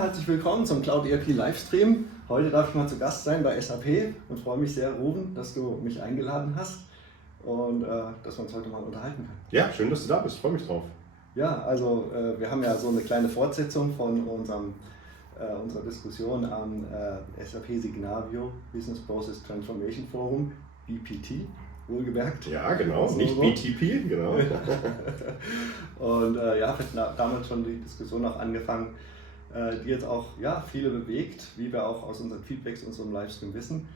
herzlich willkommen zum Cloud ERP Livestream. Heute darf ich mal zu Gast sein bei SAP und freue mich sehr, Ruben, dass du mich eingeladen hast und dass wir uns heute mal unterhalten können. Ja, schön, dass du da bist. Ich freue mich drauf. Ja, also wir haben ja so eine kleine Fortsetzung von unserer Diskussion am SAP Signavio Business Process Transformation Forum, BPT, wohlgemerkt. Ja, genau, so, nicht BTP, genau. Und ja, wir hatten damals schon die Diskussion auch angefangen, die jetzt auch viele bewegt, wie wir auch aus unseren Feedbacks, unserem Livestream wissen.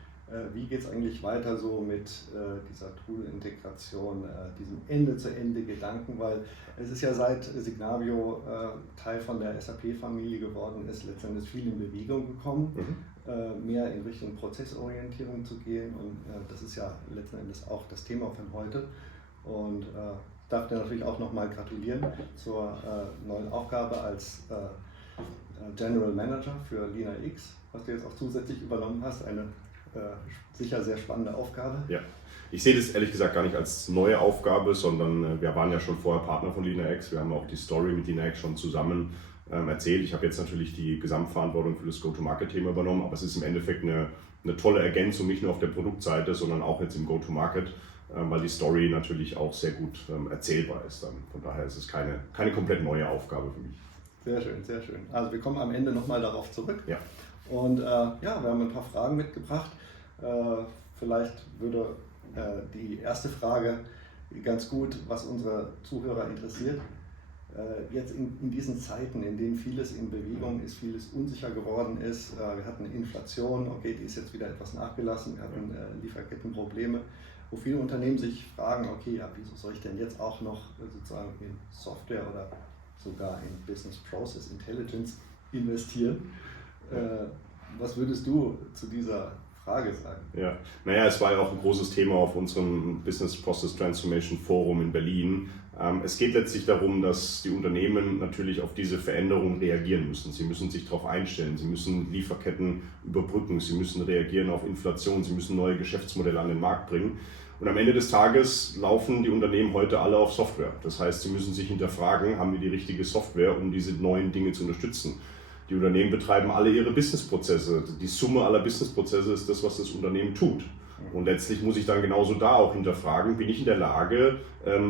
Wie geht es eigentlich weiter so mit dieser Tool-Integration, diesem Ende-zu-Ende-Gedanken, weil es ist ja seit Signavio Teil von der SAP-Familie geworden ist, letztendlich viel in Bewegung gekommen, mehr in Richtung Prozessorientierung zu gehen, und das ist ja letzten Endes auch das Thema von heute. Und darf dir natürlich auch nochmal gratulieren zur neuen Aufgabe als General Manager für LeanIX, was du jetzt auch zusätzlich übernommen hast, eine sicher sehr spannende Aufgabe. Ja, ich sehe das ehrlich gesagt gar nicht als neue Aufgabe, sondern wir waren ja schon vorher Partner von LeanIX, wir haben auch die Story mit LeanIX schon zusammen erzählt. Ich habe jetzt natürlich die Gesamtverantwortung für das Go-to-Market-Thema übernommen, aber es ist im Endeffekt eine tolle Ergänzung, nicht nur auf der Produktseite, sondern auch jetzt im Go-to-Market, weil die Story natürlich auch sehr gut erzählbar ist. Von daher ist es keine komplett neue Aufgabe für mich. Sehr schön, sehr schön. Also wir kommen am Ende nochmal darauf zurück. Ja. Und ja, wir haben ein paar Fragen mitgebracht. Vielleicht würde die erste Frage ganz gut, was unsere Zuhörer interessiert. Jetzt in diesen Zeiten, in denen vieles in Bewegung ist, vieles unsicher geworden ist, wir hatten Inflation, okay, die ist jetzt wieder etwas nachgelassen, wir hatten Lieferkettenprobleme, wo viele Unternehmen sich fragen, okay, ja, wieso soll ich denn jetzt auch noch sozusagen in Software oder sogar in Business Process Intelligence investieren? Was würdest du zu dieser Frage sagen? Ja, naja, es war ja auch ein großes Thema auf unserem Business Process Transformation Forum in Berlin. Es geht letztlich darum, dass die Unternehmen natürlich auf diese Veränderungen reagieren müssen. Sie müssen sich darauf einstellen, sie müssen Lieferketten überbrücken, sie müssen reagieren auf Inflation, sie müssen neue Geschäftsmodelle an den Markt bringen. Und am Ende des Tages laufen die Unternehmen heute alle auf Software. Das heißt, sie müssen sich hinterfragen, haben wir die richtige Software, um diese neuen Dinge zu unterstützen. Die Unternehmen betreiben alle ihre Businessprozesse. Die Summe aller Businessprozesse ist das, was das Unternehmen tut. Und letztlich muss ich dann genauso da auch hinterfragen, bin ich in der Lage,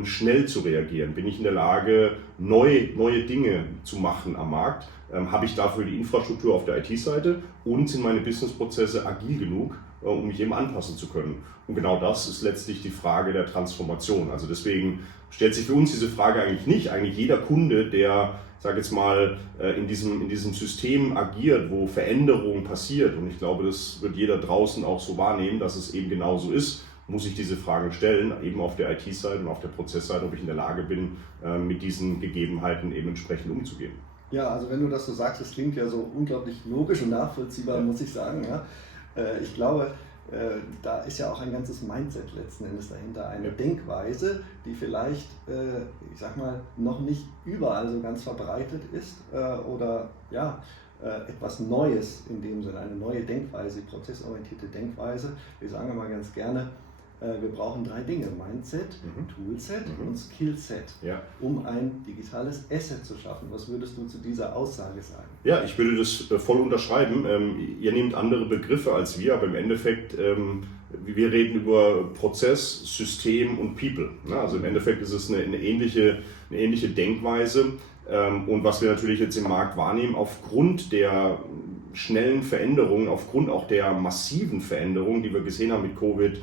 schnell zu reagieren? Bin ich in der Lage, neue Dinge zu machen am Markt? Habe ich dafür die Infrastruktur auf der IT-Seite und sind meine Businessprozesse agil genug, um mich eben anpassen zu können? Und genau das ist letztlich die Frage der Transformation. Also deswegen stellt sich für uns diese Frage eigentlich nicht. Eigentlich jeder Kunde, der, sage jetzt mal, in diesem System agiert, wo Veränderung passiert, und ich glaube, das wird jeder draußen auch so wahrnehmen, dass es eben genauso ist, muss ich diese Fragen stellen, eben auf der IT-Seite und auf der Prozessseite, ob ich in der Lage bin, mit diesen Gegebenheiten eben entsprechend umzugehen. Ja, also wenn du das so sagst, das klingt ja so unglaublich logisch und nachvollziehbar, muss ich sagen. Ja? Ich glaube, da ist ja auch ein ganzes Mindset letzten Endes dahinter, eine Denkweise, die vielleicht, ich sag mal, noch nicht überall so ganz verbreitet ist oder ja, etwas Neues in dem Sinne, eine neue Denkweise, prozessorientierte Denkweise. Wir sagen immer ganz gerne, wir brauchen 3 Dinge: Mindset, Toolset und Skillset, um ein digitales Asset zu schaffen. Was würdest du zu dieser Aussage sagen? Ja, ich würde das voll unterschreiben. Ihr nehmt andere Begriffe als wir, aber im Endeffekt, wir reden über Prozess, System und People. Also im Endeffekt ist es eine ähnliche Denkweise. Und was wir natürlich jetzt im Markt wahrnehmen, aufgrund der schnellen Veränderungen, aufgrund auch der massiven Veränderungen, die wir gesehen haben mit Covid,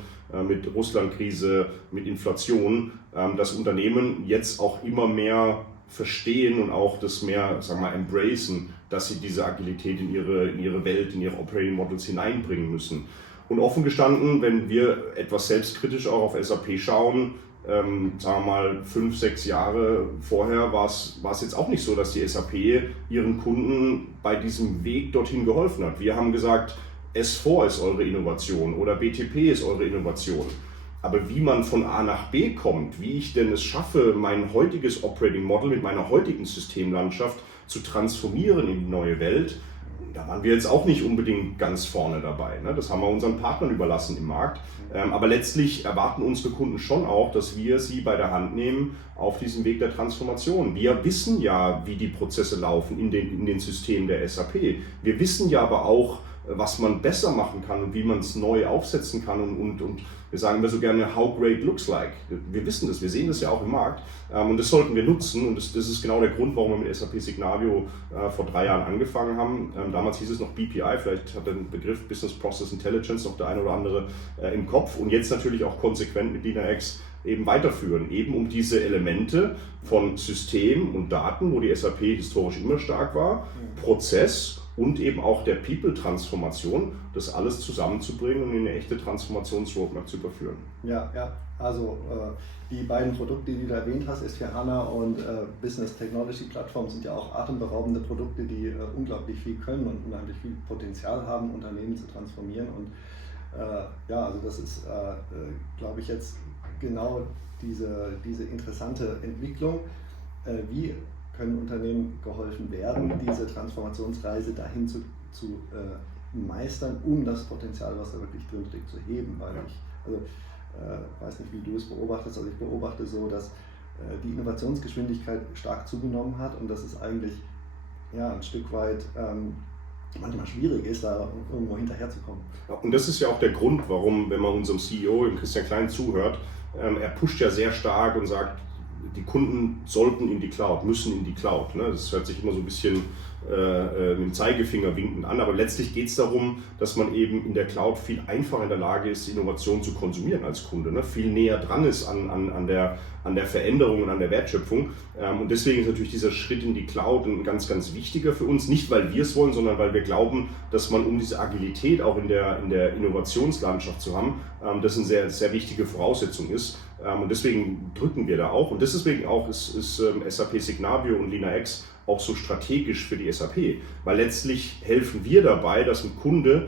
mit Russland-Krise, mit Inflation, dass Unternehmen jetzt auch immer mehr verstehen und auch das mehr, sagen wir mal, embracen, dass sie diese Agilität in ihre Welt, in ihre Operating Models hineinbringen müssen. Und offen gestanden, wenn wir etwas selbstkritisch auch auf SAP schauen, sagen wir mal 5, 6 Jahre vorher war es jetzt auch nicht so, dass die SAP ihren Kunden bei diesem Weg dorthin geholfen hat. Wir haben gesagt, S4 ist eure Innovation oder BTP ist eure Innovation. Aber wie man von A nach B kommt, wie ich denn es schaffe, mein heutiges Operating Model mit meiner heutigen Systemlandschaft zu transformieren in die neue Welt, da waren wir jetzt auch nicht unbedingt ganz vorne dabei. Ne? Das haben wir unseren Partnern überlassen im Markt. Aber letztlich erwarten unsere Kunden schon auch, dass wir sie bei der Hand nehmen auf diesem Weg der Transformation. Wir wissen ja, wie die Prozesse laufen in den Systemen der SAP. Wir wissen ja aber auch, was man besser machen kann und wie man es neu aufsetzen kann und wir sagen immer so gerne, how great looks like. Wir wissen das, wir sehen das ja auch im Markt und das sollten wir nutzen und das ist genau der Grund, warum wir mit SAP Signavio vor 3 Jahren angefangen haben. Damals hieß es noch BPI, vielleicht hat der Begriff Business Process Intelligence noch der eine oder andere im Kopf und jetzt natürlich auch konsequent mit LeanIX eben weiterführen, eben um diese Elemente von System und Daten, wo die SAP historisch immer stark war, Prozess und eben auch der People-Transformation, das alles zusammenzubringen und in eine echte Transformationsroadmap zu überführen. Ja, also die beiden Produkte, die du erwähnt hast, S4HANA und Business Technology Plattform, sind ja auch atemberaubende Produkte, die unglaublich viel können und unheimlich viel Potenzial haben, Unternehmen zu transformieren. Und also das ist, glaube ich, jetzt genau diese interessante Entwicklung. Wie können Unternehmen geholfen werden, diese Transformationsreise dahin zu meistern, um das Potenzial, was da wirklich drinsteckt, zu heben. Weil ich weiß nicht, wie du es beobachtest, also ich beobachte so, dass die Innovationsgeschwindigkeit stark zugenommen hat und dass es eigentlich ein Stück weit manchmal schwierig ist, da irgendwo hinterherzukommen. Und das ist ja auch der Grund, warum, wenn man unserem CEO, dem Christian Klein, zuhört, er pusht ja sehr stark und sagt, die Kunden sollten in die Cloud, müssen in die Cloud. Ne? Das hört sich immer so ein bisschen mit dem Zeigefinger winkend an, aber letztlich geht es darum, dass man eben in der Cloud viel einfacher in der Lage ist, die Innovation zu konsumieren als Kunde, ne? Viel näher dran ist an der Veränderung und an der Wertschöpfung. Und deswegen ist natürlich dieser Schritt in die Cloud ein ganz, ganz wichtiger für uns, nicht weil wir es wollen, sondern weil wir glauben, dass man, um diese Agilität auch in der Innovationslandschaft zu haben, das eine sehr, sehr wichtige Voraussetzung ist. Und deswegen drücken wir da auch. Und deswegen auch ist SAP Signavio und LeanIX auch so strategisch für die SAP, weil letztlich helfen wir dabei, dass ein Kunde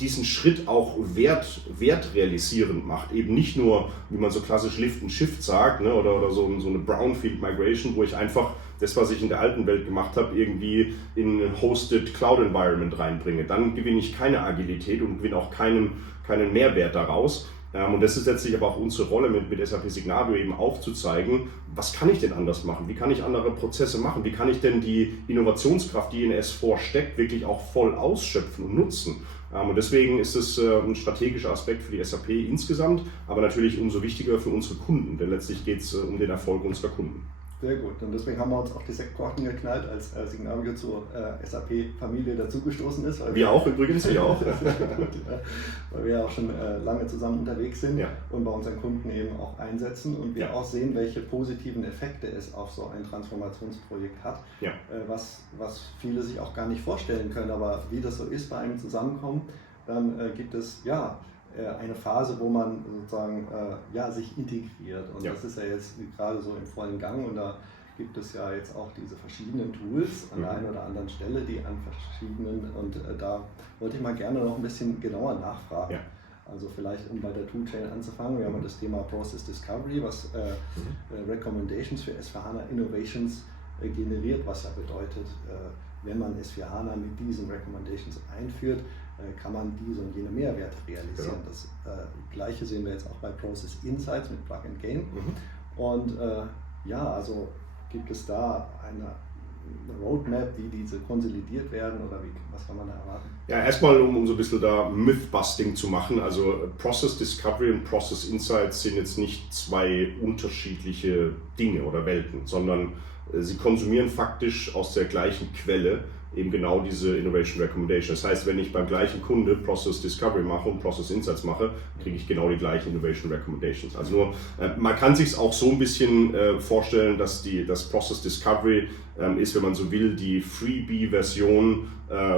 diesen Schritt auch wertrealisierend macht. Eben nicht nur, wie man so klassisch Lift and Shift sagt, ne, oder so eine Brownfield Migration, wo ich einfach das, was ich in der alten Welt gemacht habe, irgendwie in ein Hosted Cloud Environment reinbringe. Dann gewinne ich keine Agilität und gewinne auch keinen Mehrwert daraus. Und das ist letztlich aber auch unsere Rolle mit SAP Signavio eben aufzuzeigen, was kann ich denn anders machen, wie kann ich andere Prozesse machen, wie kann ich denn die Innovationskraft, die in S4 steckt, wirklich auch voll ausschöpfen und nutzen. Und deswegen ist es ein strategischer Aspekt für die SAP insgesamt, aber natürlich umso wichtiger für unsere Kunden, denn letztlich geht es um den Erfolg unserer Kunden. Sehr gut, und deswegen haben wir uns auch die Sektkorken geknallt, als Signavio zur SAP-Familie dazugestoßen ist. Wir auch übrigens, wir auch. Weil wir ja auch schon lange zusammen unterwegs sind und bei unseren Kunden eben auch einsetzen und wir auch sehen, welche positiven Effekte es auf so ein Transformationsprojekt hat, was viele sich auch gar nicht vorstellen können. Aber wie das so ist bei einem Zusammenkommen, dann gibt es eine Phase, wo man sozusagen sich integriert und das ist ja jetzt gerade so im vollen Gang und da gibt es ja jetzt auch diese verschiedenen Tools an der einen oder anderen Stelle, die an verschiedenen und da wollte ich mal gerne noch ein bisschen genauer nachfragen. Ja. Also vielleicht, um bei der Toolchain anzufangen, wir haben das Thema Process Discovery, was Recommendations für S4HANA Innovations generiert, was ja bedeutet, wenn man S4HANA mit diesen Recommendations einführt, kann man diese und jene Mehrwerte realisieren. Ja. Das Gleiche sehen wir jetzt auch bei Process Insights mit Plug and Gain. Und also gibt es da eine Roadmap, wie diese konsolidiert werden oder was kann man da erwarten? Ja, erstmal um so ein bisschen da Mythbusting zu machen, also Process Discovery und Process Insights sind jetzt nicht zwei unterschiedliche Dinge oder Welten, sondern sie konsumieren faktisch aus der gleichen Quelle eben genau diese Innovation Recommendation. Das heißt, wenn ich beim gleichen Kunde Process Discovery mache und Process Insights mache, kriege ich genau die gleichen Innovation Recommendations. Also nur, man kann sich es auch so ein bisschen vorstellen, dass das Process Discovery ist, wenn man so will, die Freebie-Version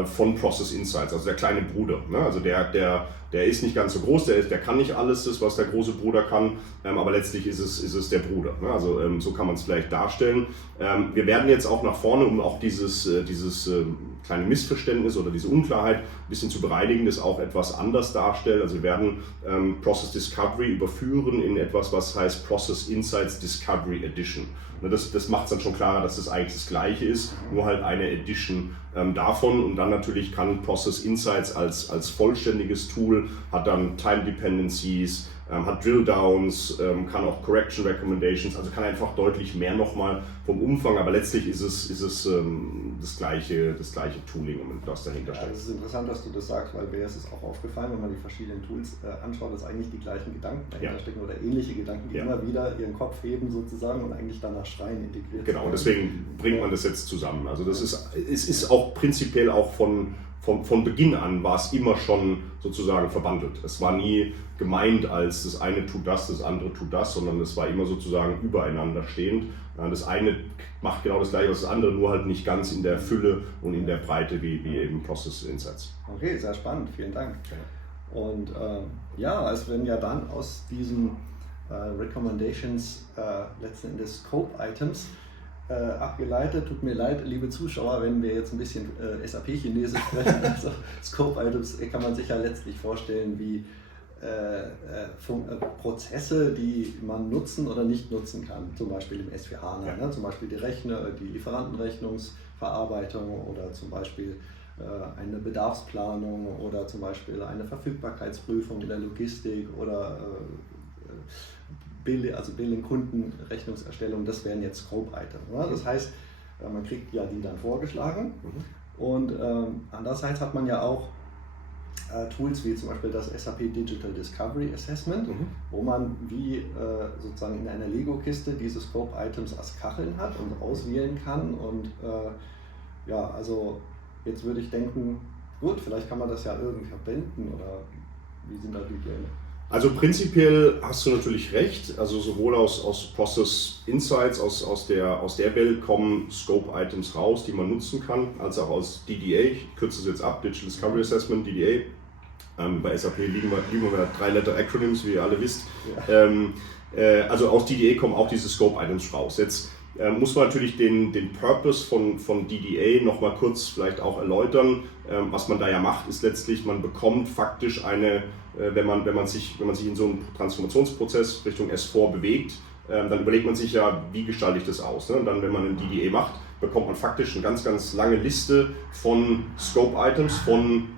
von Process Insights, also der kleine Bruder. Ne? Also der ist nicht ganz so groß, der kann nicht alles, das, was der große Bruder kann, aber letztlich ist es der Bruder. Ne? Also so kann man es vielleicht darstellen. Wir werden jetzt auch nach vorne, um auch dieses kleine Missverständnis oder diese Unklarheit ein bisschen zu bereinigen, das auch etwas anders darstellt. Also wir werden Process Discovery überführen in etwas, was heißt Process Insights Discovery Edition. Das macht es dann schon klarer, dass das eigentlich das Gleiche ist, nur halt eine Edition davon. Und dann natürlich kann Process Insights als vollständiges Tool, hat dann Time Dependencies, hat Drill Downs, kann auch Correction Recommendations, also kann einfach deutlich mehr nochmal vom Umfang, aber letztlich ist es das gleiche Tooling, das dahinter steckt. Es ist interessant, dass du das sagst, weil mir ist es auch aufgefallen, wenn man die verschiedenen Tools anschaut, dass eigentlich die gleichen Gedanken dahinter stecken oder ähnliche Gedanken, die immer wieder ihren Kopf heben sozusagen und eigentlich danach schreien integriert. Genau, und deswegen bringt man das jetzt zusammen. Also es ist auch prinzipiell auch von Beginn an war es immer schon sozusagen verbandelt. Es war nie gemeint als das eine tut das andere tut das, sondern es war immer sozusagen übereinander stehend. Das eine macht genau das gleiche als das andere, nur halt nicht ganz in der Fülle und in der Breite wie eben Process Insights. Okay, sehr spannend, vielen Dank. Und es werden ja dann aus diesen Recommendations letzten Endes Scope-Items abgeleitet. Tut mir leid, liebe Zuschauer, wenn wir jetzt ein bisschen SAP-Chinesisch sprechen. Also Scope-Items kann man sich ja letztlich vorstellen wie Prozesse, die man nutzen oder nicht nutzen kann, zum Beispiel im S/4HANA, ne? Zum Beispiel die Lieferantenrechnungsverarbeitung oder zum Beispiel eine Bedarfsplanung oder zum Beispiel eine Verfügbarkeitsprüfung in der Logistik oder Billing, Kundenrechnungserstellung, das wären jetzt Scope-Items. Ne? Das heißt, man kriegt ja die dann vorgeschlagen und andererseits hat man ja auch Tools wie zum Beispiel das SAP Digital Discovery Assessment, wo man wie sozusagen in einer Lego-Kiste diese Scope-Items als Kacheln hat und auswählen kann und also jetzt würde ich denken, gut, vielleicht kann man das ja irgendwie verbinden oder wie sind da die Pläne? Also prinzipiell hast du natürlich recht, also sowohl aus Process Insights, aus der Welt kommen Scope-Items raus, die man nutzen kann, als auch aus DDA, ich kürze es jetzt ab, Digital Discovery Assessment, DDA. Bei SAP lieben wir 3-Letter-Acronyms, wie ihr alle wisst. Ja. Also aus DDA kommen auch diese Scope-Items raus. Jetzt muss man natürlich den Purpose von DDA nochmal kurz vielleicht auch erläutern. Was man da ja macht, ist letztlich, man bekommt faktisch wenn man sich in so einem Transformationsprozess Richtung S4 bewegt, dann überlegt man sich ja, wie gestalte ich das aus. Ne? Und dann, wenn man ein DDA macht, bekommt man faktisch eine ganz, ganz lange Liste von Scope-Items, von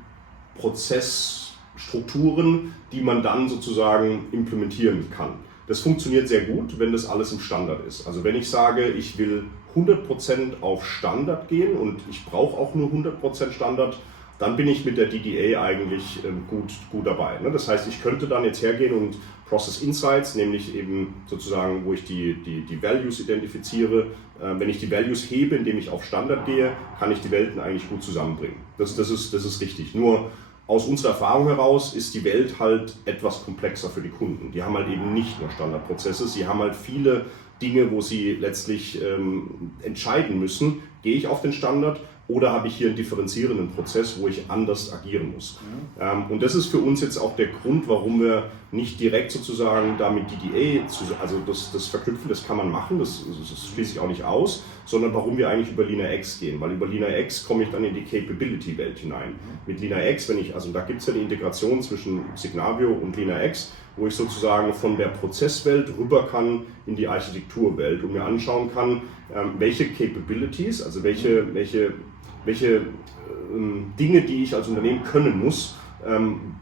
Prozessstrukturen, die man dann sozusagen implementieren kann. Das funktioniert sehr gut, wenn das alles im Standard ist. Also wenn ich sage, ich will 100% auf Standard gehen und ich brauche auch nur 100% Standard, dann bin ich mit der DDA eigentlich gut dabei. Das heißt, ich könnte dann jetzt hergehen und Process Insights, nämlich eben sozusagen, wo ich die Values identifiziere, wenn ich die Values hebe, indem ich auf Standard gehe, kann ich die Welten eigentlich gut zusammenbringen. Das ist richtig. Nur aus unserer Erfahrung heraus ist die Welt halt etwas komplexer für die Kunden. Die haben halt eben nicht nur Standardprozesse, sie haben halt viele Dinge, wo sie letztlich entscheiden müssen, gehe ich auf den Standard oder habe ich hier einen differenzierenden Prozess, wo ich anders agieren muss. Und das ist für uns jetzt auch der Grund, warum wir nicht direkt sozusagen damit DDA, also das Verknüpfen, das kann man machen, das schließe ich auch nicht aus, sondern warum wir eigentlich über LeanIX gehen. Weil über LeanIX komme ich dann in die Capability-Welt hinein. Mit LeanIX, da gibt es ja die Integration zwischen Signavio und LeanIX, wo ich sozusagen von der Prozesswelt rüber kann in die Architekturwelt und mir anschauen kann, welche Capabilities, also welche Dinge, die ich als Unternehmen können muss,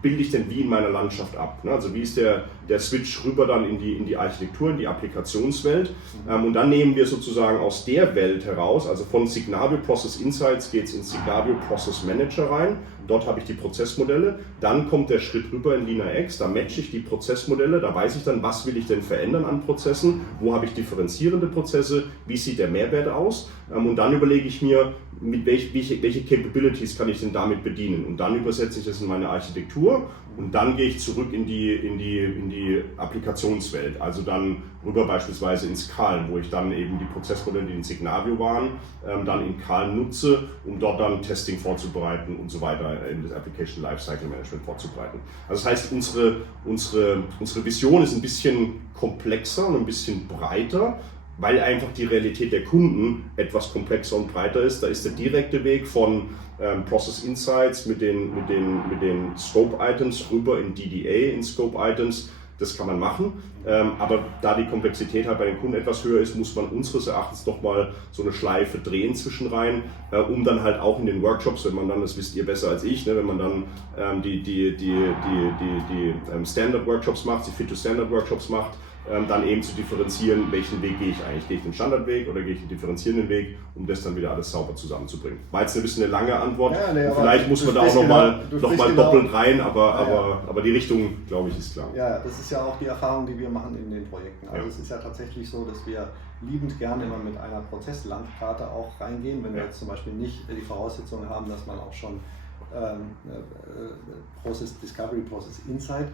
bilde ich denn wie in meiner Landschaft ab. Also wie ist der Switch rüber dann in die Architektur, in die Applikationswelt. Und dann nehmen wir sozusagen aus der Welt heraus, also von Signavio Process Insights geht es in Signavio Process Manager rein. Dort habe ich die Prozessmodelle. Dann kommt der Schritt rüber in LeanIX, da matche ich die Prozessmodelle, da weiß ich dann, was will ich denn verändern an Prozessen, wo habe ich differenzierende Prozesse, wie sieht der Mehrwert aus. Und dann überlege ich mir, welche Capabilities kann ich denn damit bedienen. Und dann übersetze ich das in meine Architektur und dann gehe ich zurück in die Applikationswelt. Also dann rüber beispielsweise ins Calm, wo ich dann eben die Prozessmodelle, die in Signavio waren, dann in Calm nutze, um dort dann Testing vorzubereiten und so weiter, in das Application Lifecycle Management vorzubereiten. Also das heißt, unsere Vision ist ein bisschen komplexer und ein bisschen breiter. weil einfach die Realität der Kunden etwas komplexer und breiter ist. Da ist der direkte Weg von Process Insights mit den Scope Items rüber in DDA, in Scope Items. Das kann man machen, aber da die Komplexität halt bei den Kunden etwas höher ist, muss man unseres Erachtens nochmal so eine Schleife drehen zwischenrein, um dann halt auch in den Workshops, wenn man dann, das wisst ihr besser als ich, ne, wenn man dann die Standard-Workshops macht, die Fit-to-Standard-Workshops macht, dann eben zu differenzieren, welchen Weg gehe ich eigentlich. Gehe ich den Standardweg oder gehe ich den differenzierenden Weg, um das dann wieder alles sauber zusammenzubringen. War jetzt ein bisschen eine lange Antwort. Ja, nee, vielleicht muss man da auch nochmal doppelt rein, aber die Richtung, glaube ich, ist klar. Ja, das ist ja auch die Erfahrung, die wir machen in den Projekten. Also es ist ja tatsächlich so, dass wir liebend gerne immer mit einer Prozesslandkarte auch reingehen, wenn wir jetzt zum Beispiel nicht die Voraussetzungen haben, dass man auch schon Process Discovery, Process Insight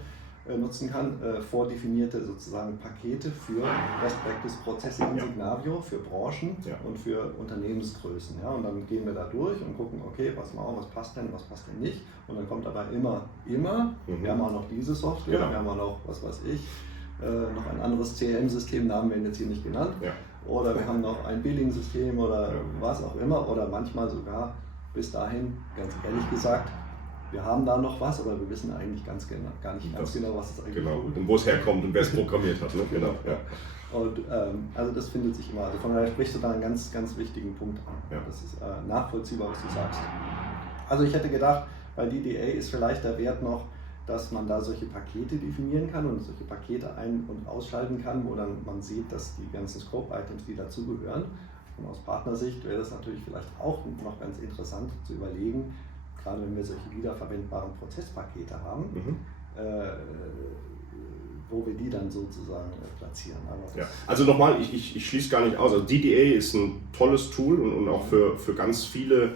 nutzen kann, vordefinierte sozusagen Pakete für Best Practice Prozesse in Signavio, für Branchen und für Unternehmensgrößen. Ja? Und dann gehen wir da durch und gucken, okay, was passt denn nicht. Und dann kommt aber immer, wir haben auch noch diese Software, wir haben auch noch, was weiß ich, noch ein anderes CRM-System, Namen werden jetzt hier nicht genannt, oder wir haben noch ein Billing-System oder was auch immer, oder manchmal sogar bis dahin, ganz ehrlich gesagt, wir haben da noch was, aber wir wissen eigentlich gar nicht ganz genau, was es eigentlich tut. Und wo es herkommt und wer es programmiert hat. Ne? Genau. Ja. Und also das findet sich immer. Also von daher sprichst du da einen ganz, ganz wichtigen Punkt an. Ja. Das ist nachvollziehbar, was du sagst. Also ich hätte gedacht, bei DDA ist vielleicht der Wert noch, dass man da solche Pakete definieren kann und solche Pakete ein- und ausschalten kann, wo dann man sieht, dass die ganzen Scope-Items, die dazugehören, und aus Partnersicht wäre das natürlich vielleicht auch noch ganz interessant zu überlegen, gerade wenn wir solche wiederverwendbaren Prozesspakete haben, wo wir die dann sozusagen platzieren. Aber also nochmal, ich schließe gar nicht aus. Also DDA ist ein tolles Tool und auch für ganz viele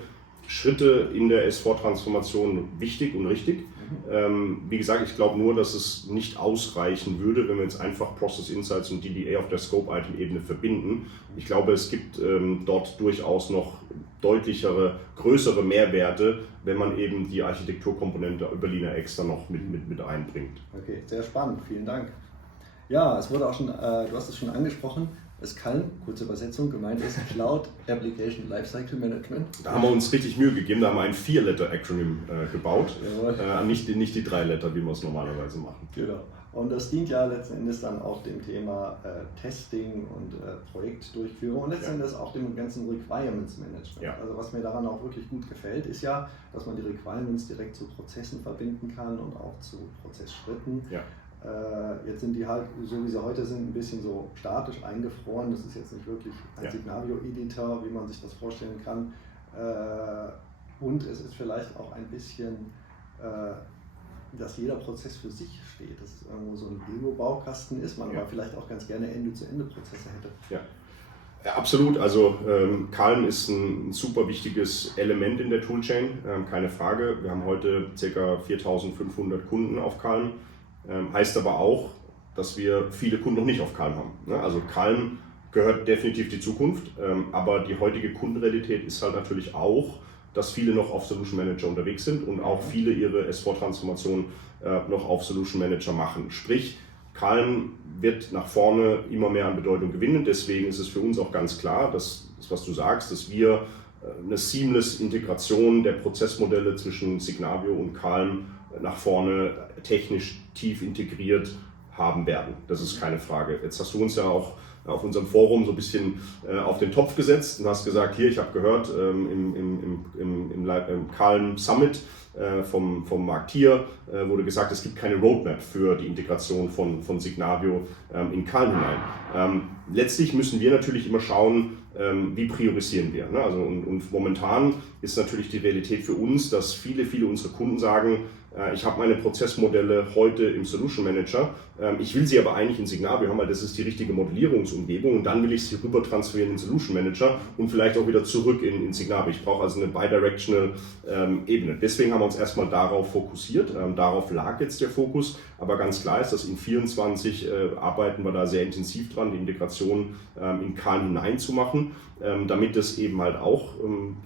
Schritte in der S4-Transformation wichtig und richtig. Wie gesagt, ich glaube nur, dass es nicht ausreichen würde, wenn wir jetzt einfach Process Insights und DDA auf der Scope-Item-Ebene verbinden. Ich glaube, es gibt dort durchaus noch deutlichere, größere Mehrwerte, wenn man eben die Architekturkomponente über LeanIX dann noch mit einbringt. Okay, sehr spannend, vielen Dank. Ja, es wurde auch schon, du hast es schon angesprochen, SCALM, kurze Übersetzung, gemeint ist Cloud Application Lifecycle Management. Da haben wir uns richtig Mühe gegeben, da haben wir ein 4-Letter-Acronym gebaut, nicht die 3 Letter, wie wir es normalerweise machen. Genau. Und das dient ja letzten Endes dann auch dem Thema Testing und Projektdurchführung und letzten Endes auch dem ganzen Requirements Management. Ja. Also was mir daran auch wirklich gut gefällt, ist ja, dass man die Requirements direkt zu Prozessen verbinden kann und auch zu Prozessschritten. Ja. Jetzt sind die halt, so wie sie heute sind, ein bisschen so statisch eingefroren. Das ist jetzt nicht wirklich ein Signavio-Editor, wie man sich das vorstellen kann. Und es ist vielleicht auch ein bisschen, dass jeder Prozess für sich steht. Dass es irgendwo so ein Lego-Baukasten ist, man aber vielleicht auch ganz gerne Ende-zu-Ende-Prozesse hätte. Ja, absolut. Also CALM ist ein super wichtiges Element in der Toolchain, keine Frage. Wir haben heute ca. 4.500 Kunden auf CALM. Heißt aber auch, dass wir viele Kunden noch nicht auf CALM haben. Ne? Also CALM gehört definitiv die Zukunft, aber die heutige Kundenrealität ist halt natürlich auch, dass viele noch auf Solution Manager unterwegs sind und auch viele ihre S4-Transformation noch auf Solution Manager machen. Sprich, CALM wird nach vorne immer mehr an Bedeutung gewinnen. Deswegen ist es für uns auch ganz klar, dass das, was du sagst, dass wir eine seamless Integration der Prozessmodelle zwischen Signavio und CALM nach vorne technisch tief integriert haben werden. Das ist keine Frage. Jetzt hast du uns ja auch auf unserem Forum so ein bisschen auf den Topf gesetzt und hast gesagt, hier, ich habe gehört, im CALM Summit vom Mark Thier wurde gesagt, es gibt keine Roadmap für die Integration von Signavio in CALM hinein. Letztlich müssen wir natürlich immer schauen, wie priorisieren wir. Ne? Also, und momentan ist natürlich die Realität für uns, dass viele unserer Kunden sagen, ich habe meine Prozessmodelle heute im Solution Manager, ich will sie aber eigentlich in Signavio haben, weil das ist die richtige Modellierungsumgebung und dann will ich sie rüber transferieren in den Solution Manager und vielleicht auch wieder zurück in Signavio. Ich brauche also eine bidirectional Ebene. Deswegen haben wir uns erstmal darauf fokussiert, darauf lag jetzt der Fokus, aber ganz klar ist, dass in 24 arbeiten wir da sehr intensiv dran, die Integration in CALM hineinzumachen. damit das eben halt auch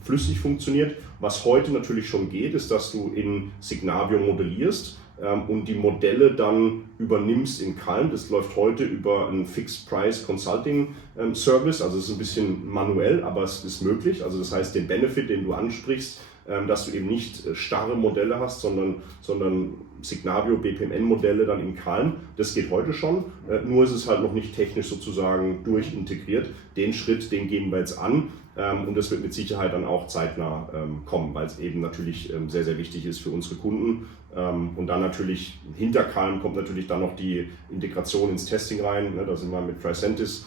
flüssig funktioniert. Was heute natürlich schon geht, ist, dass du in Signavio modellierst und die Modelle dann übernimmst in Calm. Das läuft heute über einen Fixed Price Consulting Service, also es ist ein bisschen manuell, aber es ist möglich. Also das heißt, den Benefit, den du ansprichst, dass du eben nicht starre Modelle hast, sondern Signavio BPMN-Modelle dann in Calm. Das geht heute schon, nur ist es halt noch nicht technisch sozusagen durchintegriert. Den Schritt, den gehen wir jetzt an und das wird mit Sicherheit dann auch zeitnah kommen, weil es eben natürlich sehr, sehr wichtig ist für unsere Kunden. Und dann natürlich hinter Calm kommt natürlich dann noch die Integration ins Testing rein. Da sind wir mit Tricentis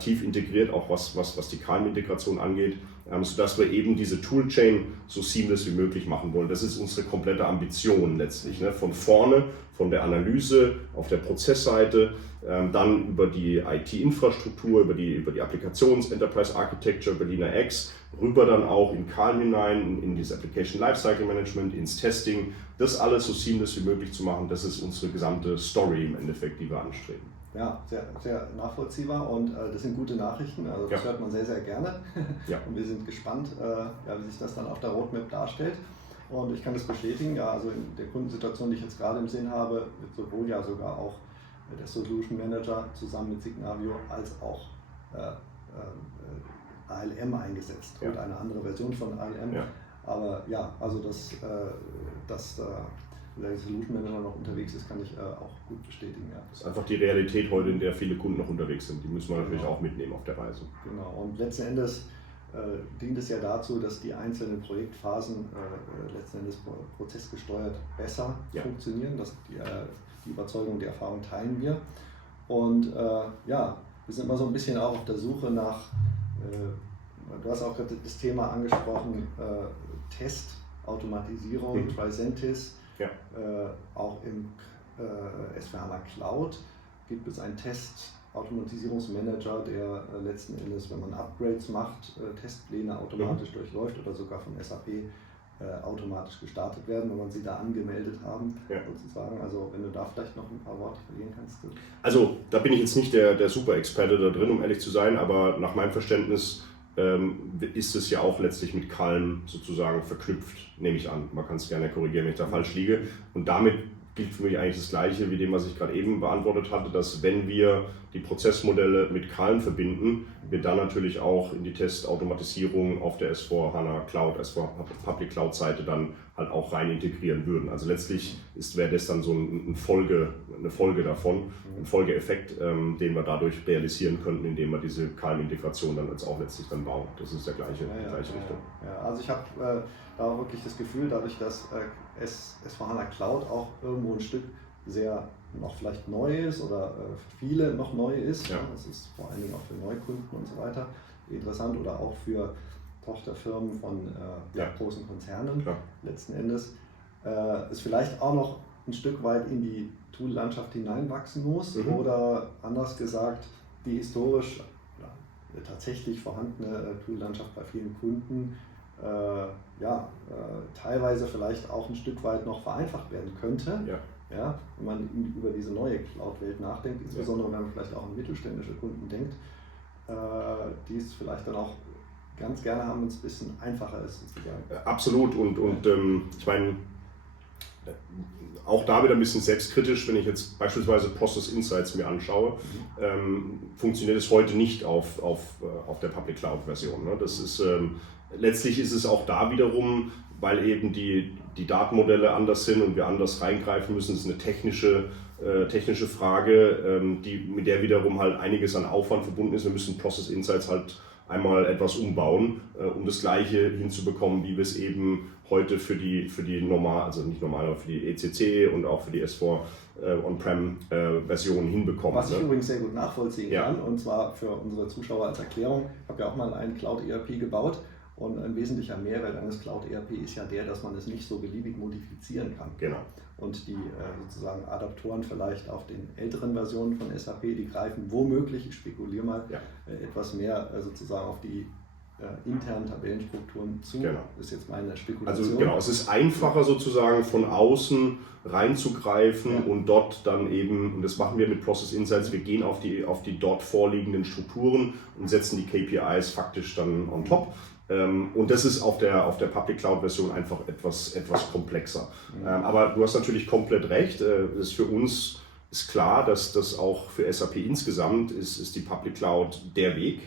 tief integriert, auch was die Calm-Integration angeht, sodass wir eben diese Toolchain so seamless wie möglich machen wollen. Das ist unsere komplette Ambition letztlich. Von vorne, von der Analyse auf der Prozessseite, dann über die IT-Infrastruktur, über die Applikations-Enterprise Architecture, über die NX, rüber dann auch in Calm hinein, in das Application Lifecycle Management, ins Testing. Das alles so seamless wie möglich zu machen, das ist unsere gesamte Story im Endeffekt, die wir anstreben. Ja, sehr, sehr nachvollziehbar und das sind gute Nachrichten, also das hört man sehr, sehr gerne und wir sind gespannt, wie sich das dann auf der Roadmap darstellt und ich kann das bestätigen, also in der Kundensituation, die ich jetzt gerade im Sinn habe, wird sowohl ja sogar auch der Solution Manager zusammen mit Signavio als auch ALM eingesetzt und eine andere Version von ALM, aber also dass der Solution Manager noch unterwegs ist, kann ich auch gut bestätigen. Ja. Das ist einfach die Realität heute, in der viele Kunden noch unterwegs sind. Die müssen wir natürlich auch mitnehmen auf der Reise. Genau, und letzten Endes dient es ja dazu, dass die einzelnen Projektphasen letzten Endes prozessgesteuert besser funktionieren. Das, die Überzeugung, die Erfahrung teilen wir. Und wir sind immer so ein bisschen auch auf der Suche nach, du hast auch gerade das Thema angesprochen, Test, Automatisierung, Tricentis. Auch im S4HANA Cloud gibt es einen Test-Automatisierungsmanager, der letzten Endes, wenn man Upgrades macht, Testpläne automatisch durchläuft oder sogar von SAP automatisch gestartet werden, wenn man sie da angemeldet haben, sozusagen. Also wenn du da vielleicht noch ein paar Worte verlieren kannst. Also da bin ich jetzt nicht der Super-Experte da drin, um ehrlich zu sein, aber nach meinem Verständnis ist es ja auch letztlich mit Calm sozusagen verknüpft, nehme ich an. Man kann es gerne korrigieren, wenn ich da falsch liege. Und damit gilt für mich eigentlich das Gleiche wie dem, was ich gerade eben beantwortet hatte, dass wenn wir die Prozessmodelle mit Calm verbinden, wir dann natürlich auch in die Testautomatisierung auf der S4HANA Cloud, S4 Public Cloud Seite dann halt auch rein integrieren würden. Also letztlich wäre das dann so eine Folge davon, ein Folgeeffekt, den wir dadurch realisieren könnten, indem wir diese Calm-Integration dann jetzt auch letztlich dann bauen. Das ist der gleiche Richtung. Ja, also ich habe da wirklich das Gefühl, dadurch, dass S4HANA Cloud auch irgendwo ein Stück sehr noch vielleicht neu ist oder für viele noch neu ist. Ja. Das ist vor allen Dingen auch für Neukunden und so weiter interessant oder auch für Tochterfirmen von großen Konzernen letzten Endes. Ist vielleicht auch noch ein Stück weit in die Tool-Landschaft hineinwachsen muss oder anders gesagt, die historisch tatsächlich vorhandene Tool-Landschaft bei vielen Kunden teilweise vielleicht auch ein Stück weit noch vereinfacht werden könnte. Ja, wenn man über diese neue Cloud-Welt nachdenkt, insbesondere wenn man vielleicht auch an mittelständische Kunden denkt, die es vielleicht dann auch ganz gerne haben, wenn es ein bisschen einfacher ist. Sozusagen. Absolut und ich meine, auch da wieder ein bisschen selbstkritisch, wenn ich jetzt beispielsweise Process Insights mir anschaue, funktioniert es heute nicht auf der Public Cloud Version. Ne? Das ist, letztlich ist es auch da wiederum, weil eben die Datenmodelle anders sind und wir anders reingreifen müssen. Das ist eine technische Frage, mit der wiederum halt einiges an Aufwand verbunden ist. Wir müssen Process Insights halt einmal etwas umbauen, um das Gleiche hinzubekommen, wie wir es eben heute für die normal, also nicht normal, aber für die ECC und auch für die S4 On-Prem-Version hinbekommen. Was ich übrigens sehr gut nachvollziehen kann, und zwar für unsere Zuschauer als Erklärung. Ich habe ja auch mal ein Cloud-ERP gebaut. Und ein wesentlicher Mehrwert eines Cloud-ERP ist ja der, dass man es nicht so beliebig modifizieren kann. Genau. Und die sozusagen Adaptoren vielleicht auf den älteren Versionen von SAP, die greifen womöglich, ich spekuliere mal, etwas mehr sozusagen auf die internen Tabellenstrukturen zu. Genau. Das ist jetzt meine Spekulation. Also genau, es ist einfacher sozusagen von außen reinzugreifen und dort dann eben, und das machen wir mit Process Insights, wir gehen auf die dort vorliegenden Strukturen und setzen die KPIs faktisch dann on top. Und das ist auf der Public Cloud Version einfach etwas komplexer. Aber du hast natürlich komplett recht, das ist für uns ist klar, dass das auch für SAP insgesamt ist die Public Cloud der Weg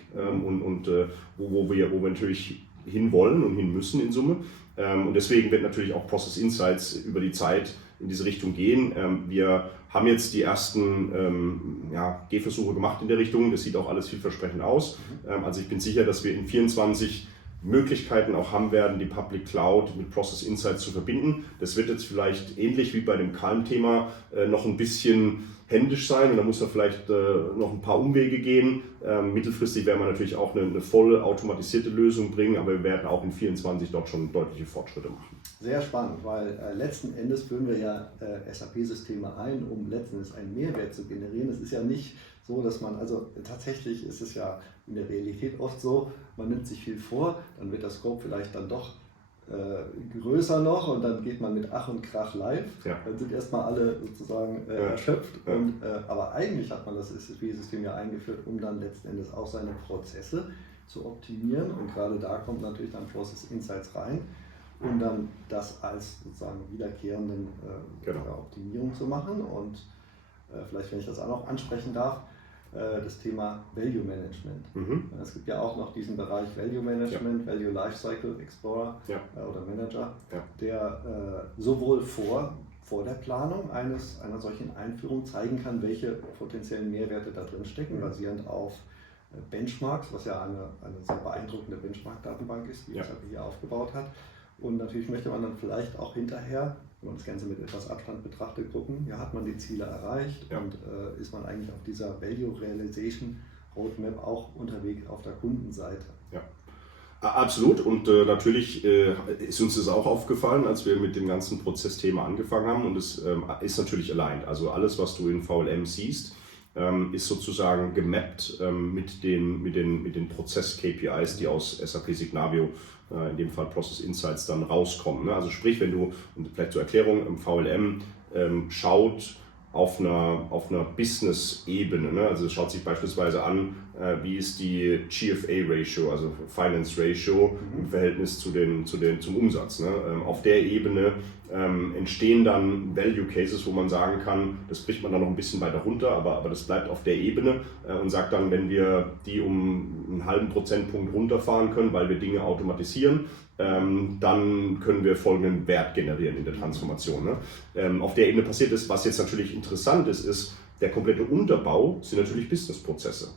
wo wir natürlich hinwollen und hin müssen in Summe. Und deswegen wird natürlich auch Process Insights über die Zeit in diese Richtung gehen. Wir haben jetzt die ersten Gehversuche gemacht in der Richtung. Das sieht auch alles vielversprechend aus. Also ich bin sicher, dass wir in 24 Möglichkeiten auch haben werden, die Public Cloud mit Process Insights zu verbinden. Das wird jetzt vielleicht ähnlich wie bei dem Calm-Thema noch ein bisschen händisch sein und da muss man vielleicht noch ein paar Umwege gehen. Mittelfristig werden wir natürlich auch eine voll automatisierte Lösung bringen, aber wir werden auch in 24 dort schon deutliche Fortschritte machen. Sehr spannend, weil letzten Endes führen wir ja SAP-Systeme ein, um letzten Endes einen Mehrwert zu generieren. Es ist ja nicht so, dass man, also tatsächlich ist es ja in der Realität oft so, man nimmt sich viel vor, dann wird der Scope vielleicht dann doch größer noch und dann geht man mit Ach und Krach live. Ja. Dann sind erstmal alle sozusagen erschöpft. Ja. Aber eigentlich hat man das SAP-System ja eingeführt, um dann letzten Endes auch seine Prozesse zu optimieren. Und gerade da kommt natürlich dann Process Insights rein, um dann das als sozusagen wiederkehrenden Optimierung zu machen. Und vielleicht, wenn ich das auch noch ansprechen darf, das Thema Value Management. Es gibt ja auch noch diesen Bereich Value Management, Value Lifecycle Explorer oder Manager, der sowohl vor der Planung einer solchen Einführung zeigen kann, welche potenziellen Mehrwerte da drin stecken, basierend auf Benchmarks, was ja eine sehr beeindruckende Benchmark-Datenbank ist, die SAP hier aufgebaut hat. Und natürlich möchte man dann vielleicht auch hinterher, wenn man das Ganze mit etwas Abstand betrachtet, gucken, ja, hat man die Ziele erreicht und ist man eigentlich auf dieser Value Realization Roadmap auch unterwegs auf der Kundenseite. Ja, absolut. Und natürlich ist uns das auch aufgefallen, als wir mit dem ganzen Prozessthema angefangen haben. Und es ist natürlich aligned. Also alles, was du in VLM siehst, ist sozusagen gemappt mit den Prozess-KPIs, die aus SAP Signavio, in dem Fall Process Insights, dann rauskommen. Also sprich, wenn du, und vielleicht zur Erklärung, im VLM schaut auf einer Business-Ebene, also es schaut sich beispielsweise an, wie ist die GFA-Ratio, also Finance Ratio im Verhältnis zum Umsatz. Auf der Ebene entstehen dann Value Cases, wo man sagen kann, das bricht man dann noch ein bisschen weiter runter, aber das bleibt auf der Ebene und sagt dann, wenn wir die um einen halben Prozentpunkt runterfahren können, weil wir Dinge automatisieren, dann können wir folgenden Wert generieren in der Transformation. Auf der Ebene passiert ist, was jetzt natürlich interessant ist, der komplette Unterbau sind natürlich Businessprozesse.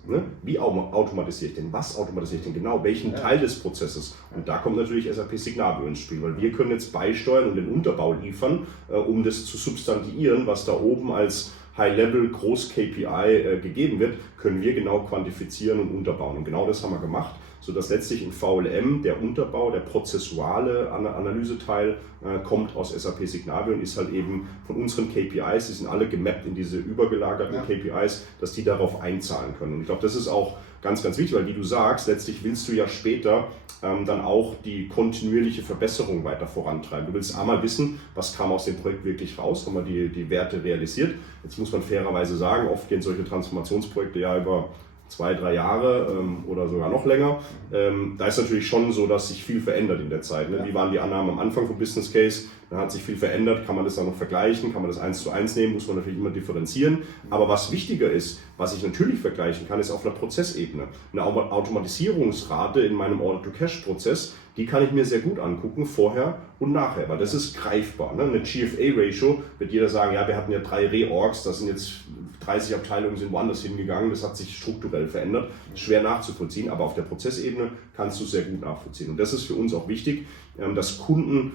Wie automatisiere ich denn? Was automatisiere ich denn genau? Welchen Teil des Prozesses? Und da kommt natürlich SAP Signavio ins Spiel, weil wir können jetzt beisteuern und den Unterbau liefern, um das zu substantiieren, was da oben als High-Level, Groß-KPI gegeben wird, können wir genau quantifizieren und unterbauen. Und genau das haben wir gemacht, sodass letztlich in VLM der Unterbau, der prozessuale Analyseteil kommt aus SAP Signavio und ist halt eben von unseren KPIs, die sind alle gemappt in diese übergelagerten KPIs, dass die darauf einzahlen können. Und ich glaube, das ist auch ganz, ganz wichtig, weil wie du sagst, letztlich willst du ja später dann auch die kontinuierliche Verbesserung weiter vorantreiben. Du willst einmal wissen, was kam aus dem Projekt wirklich raus, haben wir die Werte realisiert. Jetzt muss man fairerweise sagen, oft gehen solche Transformationsprojekte ja über 2-3 Jahre oder sogar noch länger. Da ist natürlich schon so, dass sich viel verändert in der Zeit. Wie waren die Annahmen am Anfang vom Business Case? Dann hat sich viel verändert. Kann man das dann noch vergleichen? Kann man das 1:1 nehmen? Muss man natürlich immer differenzieren. Aber was wichtiger ist, was ich natürlich vergleichen kann, ist auf einer Prozessebene. Eine Automatisierungsrate in meinem Order-to-Cash-Prozess, die kann ich mir sehr gut angucken, vorher und nachher, weil das ist greifbar. Eine GFA-Ratio wird jeder sagen, ja, wir hatten ja 3 Reorgs, das sind jetzt 30 Abteilungen sind woanders hingegangen, das hat sich strukturell verändert, schwer nachzuvollziehen, aber auf der Prozessebene kannst du sehr gut nachvollziehen. Und das ist für uns auch wichtig, dass Kunden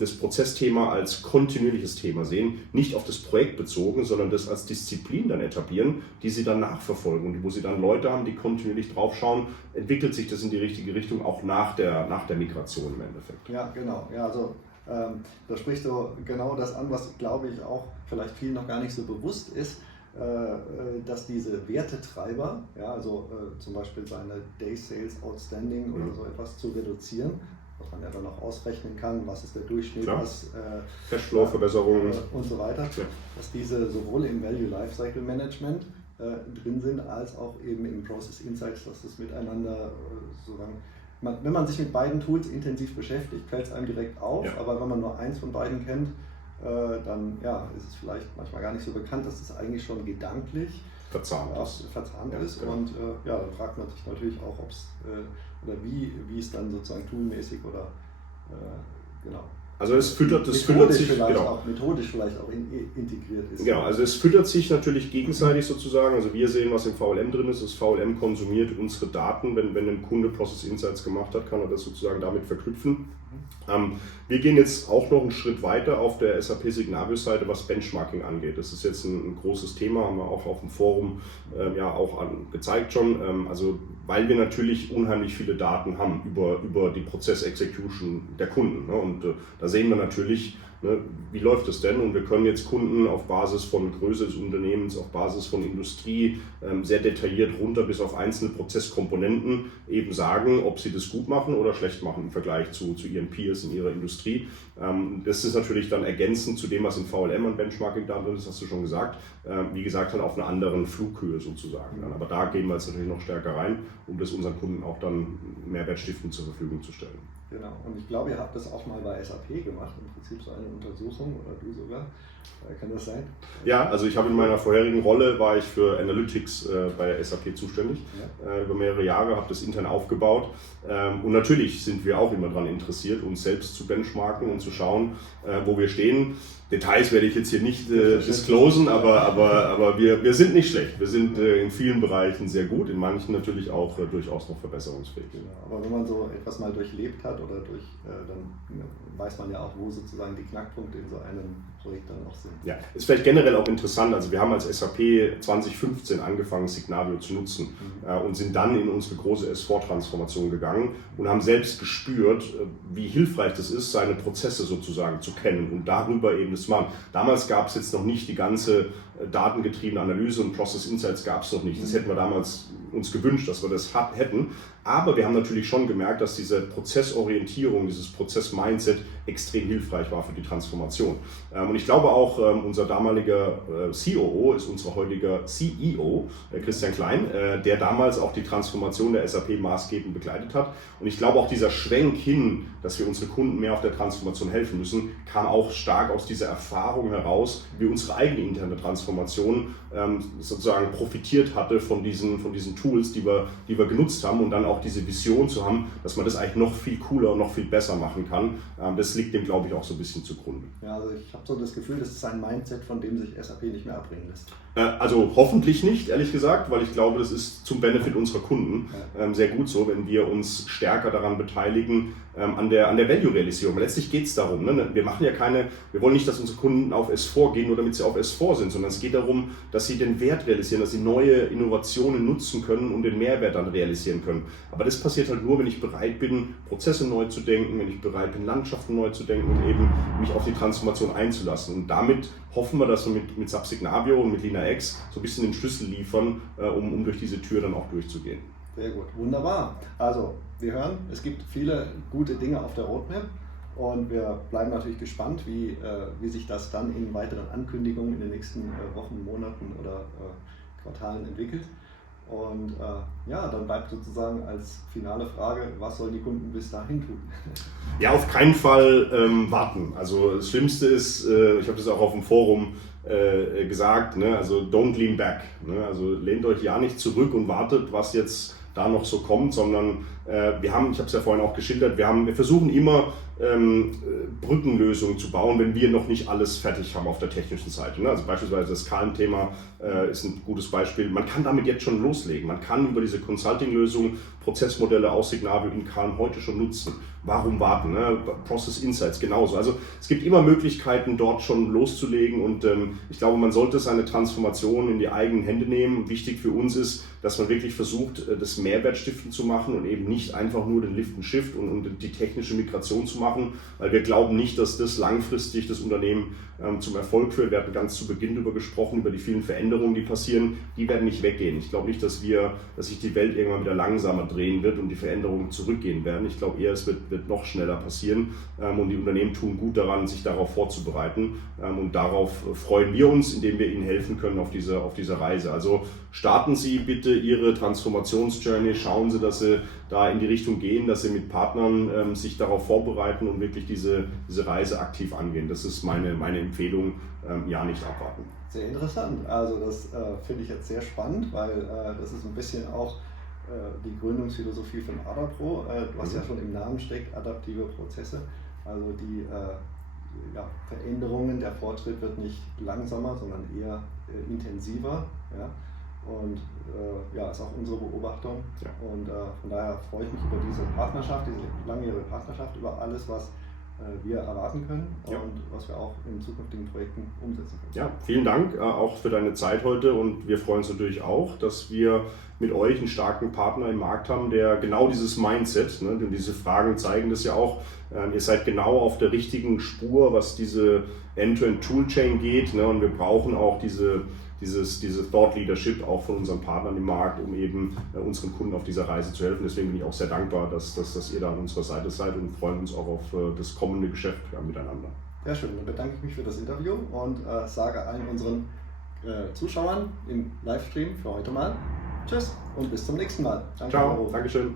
das Prozessthema als kontinuierliches Thema sehen, nicht auf das Projekt bezogen, sondern das als Disziplin dann etablieren, die sie dann nachverfolgen und wo sie dann Leute haben, die kontinuierlich draufschauen, entwickelt sich das in die richtige Richtung, auch nach der Migration im Endeffekt. Ja, genau. Ja, also da sprichst du genau das an, was, glaube ich, auch vielleicht vielen noch gar nicht so bewusst ist. dass diese Wertetreiber, ja, also zum Beispiel seine Day Sales Outstanding oder so etwas zu reduzieren, was man ja dann auch ausrechnen kann, was ist der Durchschnitt, was Cashflow-Verbesserungen und so weiter, dass diese sowohl im Value Lifecycle Management drin sind, als auch eben im Process Insights, dass das miteinander sozusagen, wenn man sich mit beiden Tools intensiv beschäftigt, fällt es einem direkt auf, aber wenn man nur eins von beiden kennt, dann ist es vielleicht manchmal gar nicht so bekannt, dass es eigentlich schon gedanklich verzahnt ist. Genau. Und dann fragt man sich natürlich auch, ob es oder wie es dann sozusagen toolmäßig oder genau. Also es füttert sich methodisch vielleicht auch integriert ist. Genau, also es füttert sich natürlich gegenseitig sozusagen. Also wir sehen, was im VLM drin ist. Das VLM konsumiert unsere Daten. Wenn ein Kunde Process Insights gemacht hat, kann er das sozusagen damit verknüpfen. Wir gehen jetzt auch noch einen Schritt weiter auf der SAP Signavio-Seite, was Benchmarking angeht. Das ist jetzt ein großes Thema, haben wir auch auf dem Forum gezeigt schon. Also weil wir natürlich unheimlich viele Daten haben über die Prozess-Execution der Kunden. Ne? Und da sehen wir natürlich, wie läuft es denn? Und wir können jetzt Kunden auf Basis von Größe des Unternehmens, auf Basis von Industrie sehr detailliert runter bis auf einzelne Prozesskomponenten eben sagen, ob sie das gut machen oder schlecht machen im Vergleich zu ihren Peers in ihrer Industrie. Das ist natürlich dann ergänzend zu dem, was im VLM an Benchmarking da drin ist, hast du schon gesagt. Wie gesagt, halt auf einer anderen Flughöhe sozusagen. Aber da gehen wir jetzt natürlich noch stärker rein, um das unseren Kunden auch dann mehrwertstiftend zur Verfügung zu stellen. Genau, und ich glaube, ihr habt das auch mal bei SAP gemacht, im Prinzip so eine Untersuchung, oder du sogar. Kann das sein? Ja, also ich habe in meiner vorherigen Rolle, war ich für Analytics bei SAP zuständig, über mehrere Jahre, habe das intern aufgebaut und natürlich sind wir auch immer daran interessiert, uns selbst zu benchmarken und zu schauen, wo wir stehen. Details werde ich jetzt hier nicht disclosen, aber wir sind nicht schlecht. Wir sind in vielen Bereichen sehr gut, in manchen natürlich auch durchaus noch verbesserungsfähig. Genau, aber wenn man so etwas mal durchlebt hat oder dann weiß man ja auch, wo sozusagen die Knackpunkte in so einem Projekt dann auch sind. Ja, ist vielleicht generell auch interessant. Also wir haben als SAP 2015 angefangen, Signavio zu nutzen und sind dann in unsere große S4-Transformation gegangen und haben selbst gespürt, wie hilfreich das ist, seine Prozesse sozusagen zu kennen und darüber eben das zu machen. Damals gab es jetzt noch nicht die ganze datengetriebene Analyse und Process Insights gab es noch nicht. Das hätten wir damals uns gewünscht, dass wir das hätten. Aber wir haben natürlich schon gemerkt, dass diese Prozessorientierung, dieses Prozess-Mindset extrem hilfreich war für die Transformation. Und ich glaube auch, unser damaliger COO ist unser heutiger CEO, Christian Klein, der damals auch die Transformation der SAP maßgebend begleitet hat. Und ich glaube auch dieser Schwenk hin, dass wir unsere Kunden mehr auf der Transformation helfen müssen, kam auch stark aus dieser Erfahrung heraus, wie unsere eigene interne Transformation sozusagen profitiert hatte von diesen Tools, die wir genutzt haben und dann auch diese Vision zu haben, dass man das eigentlich noch viel cooler und noch viel besser machen kann. Das liegt dem, glaube ich, auch so ein bisschen zugrunde. Ja, also ich habe so das Gefühl, das ist ein Mindset, von dem sich SAP nicht mehr abbringen lässt. Also hoffentlich nicht, ehrlich gesagt, weil ich glaube, das ist zum Benefit unserer Kunden sehr gut so, wenn wir uns stärker daran beteiligen, an der Value-Realisierung. Letztlich geht es darum, ne? Wir wollen nicht, dass unsere Kunden auf S4 gehen, nur damit sie auf S4 sind, sondern es geht darum, dass sie den Wert realisieren, dass sie neue Innovationen nutzen können und den Mehrwert dann realisieren können. Aber das passiert halt nur, wenn ich bereit bin, Prozesse neu zu denken, wenn ich bereit bin, Landschaften neu zu denken und eben mich auf die Transformation einzulassen. Und damit hoffen wir, dass wir mit SAP Signavio und mit LeanIX so ein bisschen den Schlüssel liefern, um durch diese Tür dann auch durchzugehen. Sehr gut, wunderbar. Also wir hören, es gibt viele gute Dinge auf der Roadmap und wir bleiben natürlich gespannt, wie sich das dann in weiteren Ankündigungen in den nächsten Wochen, Monaten oder Quartalen entwickelt. Und dann bleibt sozusagen als finale Frage, was sollen die Kunden bis dahin tun? Ja, auf keinen Fall warten. Also das Schlimmste ist, ich habe das auch auf dem Forum gesagt, ne? Also don't lean back. Ne? Also lehnt euch ja nicht zurück und wartet, was jetzt da noch so kommt, sondern ich habe es ja vorhin auch geschildert, wir versuchen immer Brückenlösungen zu bauen, wenn wir noch nicht alles fertig haben auf der technischen Seite. Ne? Also beispielsweise das Calm-Thema ist ein gutes Beispiel. Man kann damit jetzt schon loslegen. Man kann über diese Consulting-Lösung Prozessmodelle aus Signavio in Calm heute schon nutzen. Warum warten? Ne? Process Insights genauso. Also es gibt immer Möglichkeiten, dort schon loszulegen und ich glaube, man sollte seine Transformation in die eigenen Hände nehmen. Wichtig für uns ist, dass man wirklich versucht, das Mehrwertstiftend zu machen und eben nicht einfach nur den Lift and Shift und die technische Migration zu machen, machen, weil wir glauben nicht, dass das langfristig das Unternehmen zum Erfolg führt. Wir hatten ganz zu Beginn darüber gesprochen, über die vielen Veränderungen, die passieren. Die werden nicht weggehen. Ich glaube nicht, dass sich die Welt irgendwann wieder langsamer drehen wird und die Veränderungen zurückgehen werden. Ich glaube eher, es wird noch schneller passieren und die Unternehmen tun gut daran, sich darauf vorzubereiten. Und darauf freuen wir uns, indem wir Ihnen helfen können auf dieser Reise. Also starten Sie bitte Ihre Transformationsjourney, schauen Sie, dass Sie da in die Richtung gehen, dass Sie mit Partnern sich darauf vorbereiten und wirklich diese Reise aktiv angehen. Das ist meine Empfehlung, ja, nicht abwarten. Sehr interessant. Also das finde ich jetzt sehr spannend, weil das ist ein bisschen auch die Gründungsphilosophie von Adapro, was ja schon im Namen steckt, adaptive Prozesse. Also die Veränderungen, der Fortschritt wird nicht langsamer, sondern eher intensiver. Ja? Und ist auch unsere Beobachtung. Ja. Und von daher freue ich mich über diese Partnerschaft, diese langjährige Partnerschaft, über alles, was wir erwarten können und was wir auch in zukünftigen Projekten umsetzen können. Ja, vielen Dank auch für deine Zeit heute und wir freuen uns natürlich auch, dass wir mit euch einen starken Partner im Markt haben, der genau dieses Mindset, und diese Fragen zeigen das ja auch, ihr seid genau auf der richtigen Spur, was diese End-to-End-Toolchain geht, und wir brauchen auch diese Thought Leadership auch von unseren Partnern im Markt, um eben unseren Kunden auf dieser Reise zu helfen. Deswegen bin ich auch sehr dankbar, dass ihr da an unserer Seite seid und freuen uns auch auf das kommende Geschäft miteinander. Sehr schön, dann bedanke ich mich für das Interview und sage allen unseren Zuschauern im Livestream für heute mal Tschüss und bis zum nächsten Mal. Danke. Ciao, Dankeschön.